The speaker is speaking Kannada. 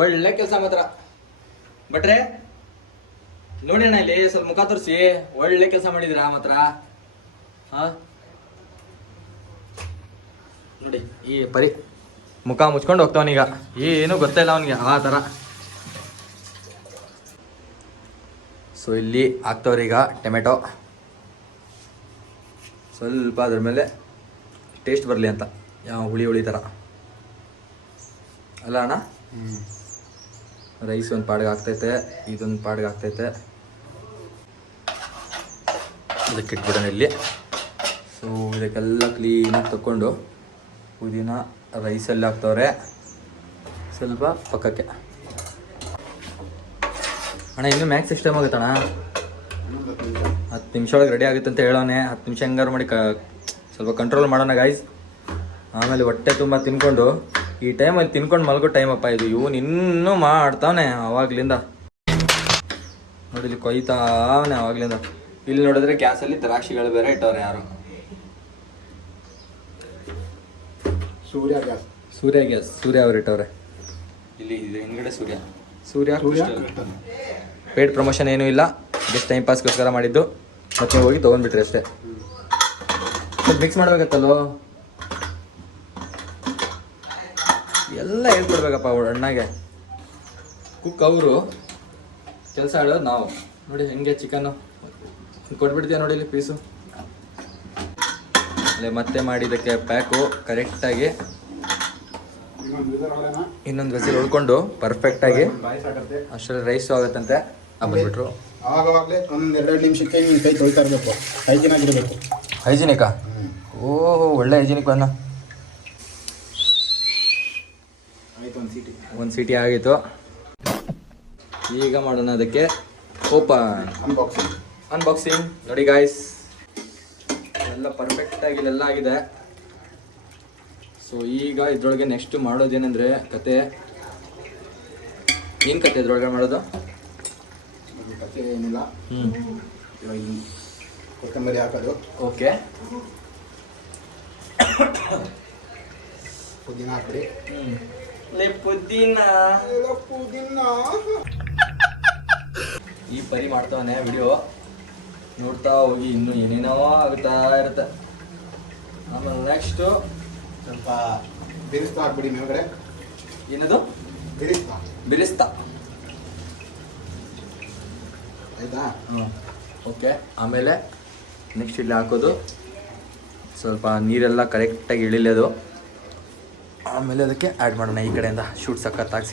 ಒಳ್ಳೆ ಕೆಲಸ ಮಾತ್ರ ಬಟ್ರೆ ನೋಡಿ ಅಣ್ಣ ಇಲ್ಲಿ ಸ್ವಲ್ಪ ಮುಖ ತೋರಿಸಿ. ಒಳ್ಳೆ ಕೆಲಸ ಮಾಡಿದಿರಾ ಮಾತ್ರ. ಹಾ ನೋಡಿ ಈ ಪರಿ ಮುಖ ಮುಚ್ಕೊಂಡು ಹೋಗ್ತಾವನೀಗ, ಏನು ಗೊತ್ತಿಲ್ಲ ಅವನಿಗೆ ಆ ಥರ. ಸೊ ಇಲ್ಲಿ ಹಾಕ್ತವ್ರೀಗ ಟೊಮೆಟೊ, ಸ್ವಲ್ಪ ಅದ್ರ ಮೇಲೆ ಟೇಸ್ಟ್ ಬರಲಿ ಅಂತ, ಯಾವ ಹುಳಿ ಹುಳಿ ಥರ ಅಲ್ಲ ಅಣ್ಣ. ರೈಸ್ ಒಂದು ಪಾಡ್ಗೆ ಆಗ್ತೈತೆ, ಇದೊಂದು ಪಾಡ್ಗೆ ಆಗ್ತೈತೆ. ಇದಕ್ಕೆ ಇಟ್ಬಿಡೋಣ ಇಲ್ಲಿ. ಸೊ ಇದಕ್ಕೆಲ್ಲ ಕ್ಲೀನಾಗಿ ತಗೊಂಡು ಪುದೀನ ರೈಸಲ್ಲಿ ಹಾಕ್ತವ್ರೆ, ಸ್ವಲ್ಪ ಪಕ್ಕಕ್ಕೆ. ಅಣ್ಣ ಇನ್ನೂ ಮ್ಯಾಕ್ಸ್ ಎಷ್ಟು ಟೈಮ್ ಆಗುತ್ತಣ್ಣ? 10 ನಿಮಿಷ ಒಳಗೆ ರೆಡಿ ಆಗುತ್ತೆ ಅಂತ ಹೇಳೋನೆ. 10 ನಿಮಿಷ ಹೆಂಗಾರು ಮಾಡಿ ಸ್ವಲ್ಪ ಕಂಟ್ರೋಲ್ ಮಾಡೋಣ ಗಾಯ್ಸ್. ಆಮೇಲೆ ಹೊಟ್ಟೆ ತುಂಬ ತಿನ್ಕೊಂಡು ಈ ಟೈಮಲ್ಲಿ ತಿನ್ಕೊಂಡು ಮಲ್ಗೋ ಟೈಮಪ್ಪ ಇದು. ಇವನು ಇನ್ನೂ ಮಾಡ್ತಾವನೆ ಅವಾಗ್ಲಿಂದ. ನೋಡಿ ಇಲ್ಲಿ ಕೊಯ್ತಾವನೆ ಅವಾಗ್ಲಿಂದ. ಇಲ್ಲಿ ನೋಡಿದ್ರೆ ಗ್ಯಾಸಲ್ಲಿ ದ್ರಾಕ್ಷಿಗಳು ಬೇರೆ ಇಟ್ಟವ್ರೆ ಯಾರು. ಸೂರ್ಯ ಗ್ಯಾಸ್ ಅವ್ರು ಇಟ್ಟವ್ರೆ ಇಲ್ಲಿ. ಇದು ಹಿಂದ್ಗಡೆ ಸೂರ್ಯ ಪೇಡ್ ಪ್ರಮೋಷನ್ ಏನೂ ಇಲ್ಲ, ಜಸ್ಟ್ ಟೈಮ್ ಪಾಸ್ಗೋಸ್ಕರ ಮಾಡಿದ್ದು. ಮತ್ತೆ ಹೋಗಿ ತೊಗೊಂಡ್ಬಿಟ್ರಿ ಅಷ್ಟೇ. ಮಿಕ್ಸ್ ಮಾಡ್ಬೇಕತ್ತಲ್ಲೋ, ಎಲ್ಲ ಹೇಳ್ಕೊಡ್ಬೇಕಪ್ಪ ಅಣ್ಣಗೆ. ಕುಕ್ ಅವರು, ಕೆಲಸ ಹೇಳೋದು ನಾವು. ನೋಡಿ ಹೆಂಗೆ ಚಿಕನ್ನು ಕೊಟ್ಬಿಡ್ತೀಯ ನೋಡಿ ಇಲ್ಲಿ ಪೀಸು. ಅಲ್ಲೇ ಮತ್ತೆ ಮಾಡಿದ್ದಕ್ಕೆ ಪ್ಯಾಕು ಕರೆಕ್ಟಾಗಿ ಇನ್ನೊಂದು ಗಸಿಲ್ ಉಳ್ಕೊಂಡು ಪರ್ಫೆಕ್ಟಾಗಿ ಅಷ್ಟರಲ್ಲಿ ರೈಸು ಆಗುತ್ತಂತೆ. ಬಂದ್ಬಿಟ್ರು ಆವಾಗಲೇ ಒಂದು 2 ನಿಮಿಷಕ್ಕೆ ನೀನು ಕೈ ತೊಳಿತಾ ಇರಬೇಕು, ಹೈಜಿನ್ ಆಗಿರಬೇಕು. ಹೈಜಿನಿಕಾ? ಓಹೋ ಒಳ್ಳೆ ಹೈಜಿನಿಕ್ ಬನ್ನ. ಆಯ್ತು, ಒಂದು ಸೀಟಿ ಆಗಿತ್ತು. ಈಗ ಮಾಡೋಣ ಅದಕ್ಕೆ ಓಪನ್ ಅನ್ಬಾಕ್ಸಿಂಗ್. ನೋಡಿ ಗಾಯ್ಸ್ ಎಲ್ಲ ಪರ್ಫೆಕ್ಟಾಗಿ ಇಲ್ಲೆಲ್ಲ ಆಗಿದೆ. ಸೊ ಈಗ ಇದ್ರೊಳಗೆ ನೆಕ್ಸ್ಟ್ ಮಾಡೋದೇನೆಂದರೆ ಕತೆ. ಏನು ಕತೆ ಇದ್ರೊಳಗೆ ಮಾಡೋದು? ಕತೆ ಏನಿಲ್ಲ, ಕೊತ್ತಂಬರಿ ಹಾಕೋದು. ಓಕೆ, ಪುದೀನ ಹಾಕ್ರಿ. ಪುದೀನ ಈ ಪರಿ ಮಾಡ್ತಾವನೆ ವಿಡಿಯೋ ನೋಡ್ತಾ ಹೋಗಿ, ಇನ್ನೂ ಏನೇನೋ ಆಗುತ್ತಾ ಇರುತ್ತೆ. ಆಮೇಲೆ ನೆಕ್ಸ್ಟು ಸ್ವಲ್ಪ ಬಿರಿಸ್ತಾ ಹಾಕ್ಬಿಡಿ ಮೇಲ್ಗಡೆ. ಏನದು? ಬಿರಿಸ್ತಾ ಆಯ್ತಾ? ಓಕೆ. ಆಮೇಲೆ ನೆಕ್ಸ್ಟ್ ಇಲ್ಲಿ ಹಾಕೋದು, ಸ್ವಲ್ಪ ನೀರೆಲ್ಲ ಕರೆಕ್ಟಾಗಿ ಇಳಿಯೋದು. ಆಮೇಲೆ ಅದಕ್ಕೆ ಆ್ಯಡ್ ಮಾಡೋಣ ಈ ಕಡೆಯಿಂದ. ಶೂಟ್ ಸಖತ್ತಾಗಿ